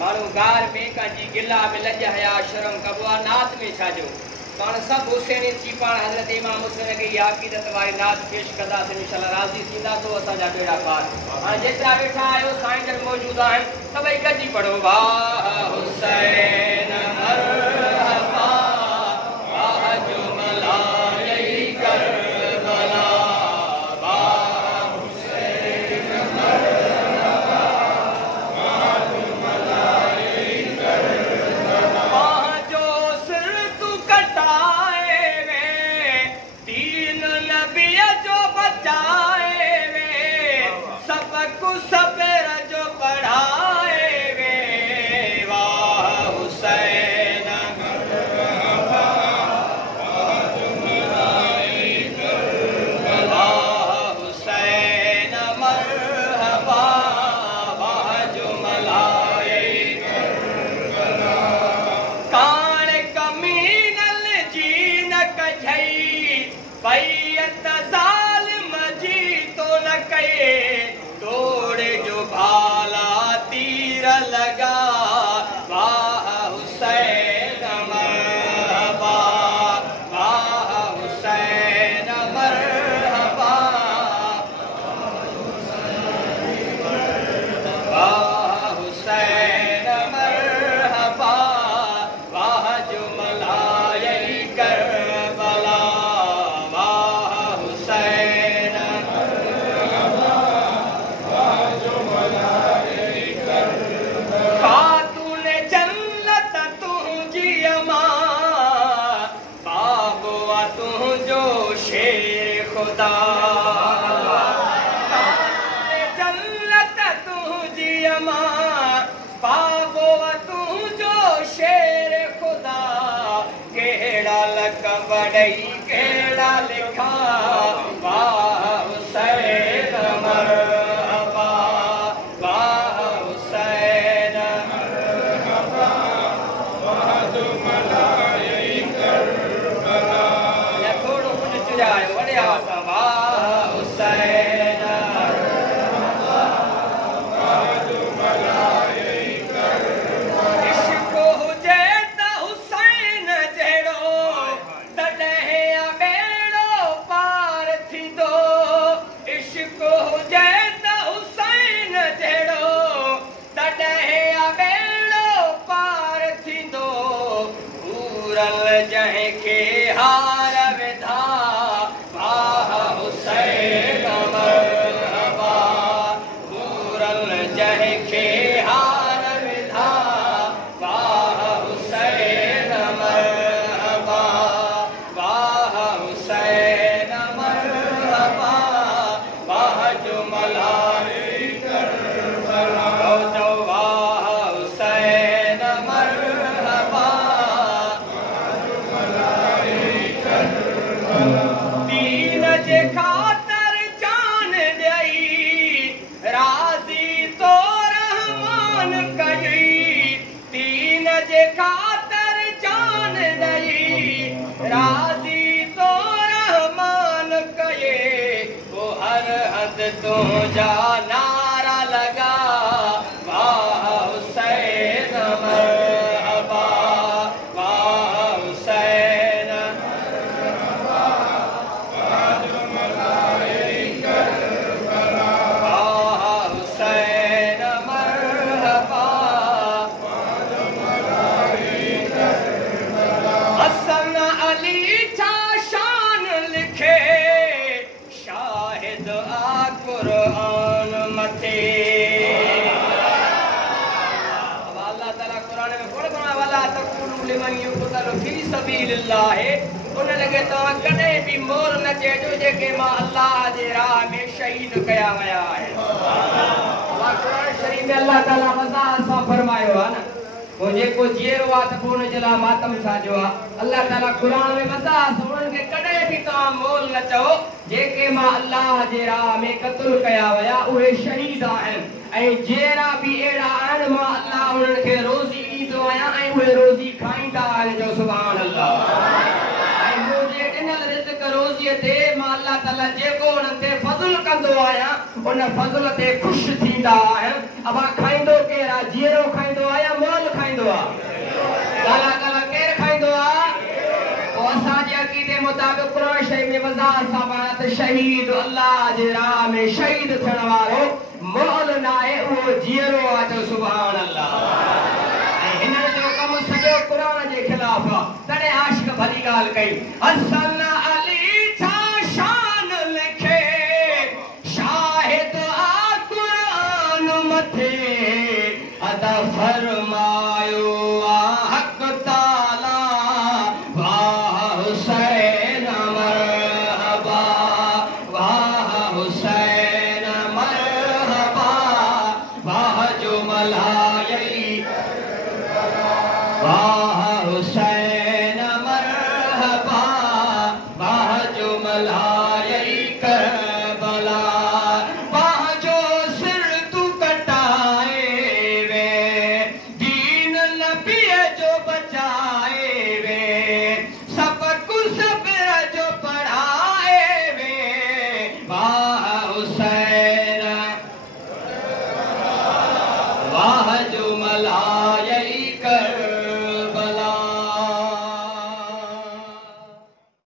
माण्हू गार में कंहिंजी गिला में लज हया शर्म कबो आहे नात में छाजो पाण सभु हुसैनी थी पाण हज़रत इमाम हुसैन खे इहा अक़ीदत वारी नात पेश कंदासीं इंशाअल्लाह राज़ी थींदा तो असांजा बेड़ा पार हाणे जेतिरा वेठा आहियो साईं जन मौजूदु आहिनि सभई गॾिजी पढ़ो वाह हुसैन मरहबा वाह जुमला यही करबला उन लगे तो कदे भी मोल न चेजो जेके मां अल्लाह जे राह में शहीद कया वया है अल्लाह कुरान शरीफ में अल्लाह ताला वजाहत सा फरमायो है ना वो जेको जियो आ त कोन जला मातम साजो आ अल्लाह ताला कुरान में वजाहत उन के कदे भी तो मोल न चो जेके मां अल्लाह जे राह में कत्ल कया वया उहे शहीद आहिन ऐ जेरा भी एड़ा आहिन मां अल्लाह उन के रोजी दीदो आया ऐ उहे रोजी खाइंदा आहिन जो सुभान अल्लाह रोज़ी दे मां अल्लाह ताला जेको उन ते फज़ल कंदो आया उन फजल ते खुश थींदा है अब खाइंदो केरा जीरो खाइंदो आया मोल खाइंदो आ काला काला केर खाइंदो आ और असांजे अकीदे मुताबिक कुरान शरीफ में वज़ाहत साबात शहीद अल्लाह जे राह में शहीद थियण वारो मोल नाए वो जीरो आ तो सुभान अल्लाह इन जो कम सॼो कुरान जे खिलाफ आ तने आशिक भली गाल कई हसन अली छा शान लिखे शाहिद आ कुरान मथे अदा फरमायो आ हक ताला वाह हुसैन मरहबा वाह हुसैन मरहबा वाह जो मलायई वाह हुसैन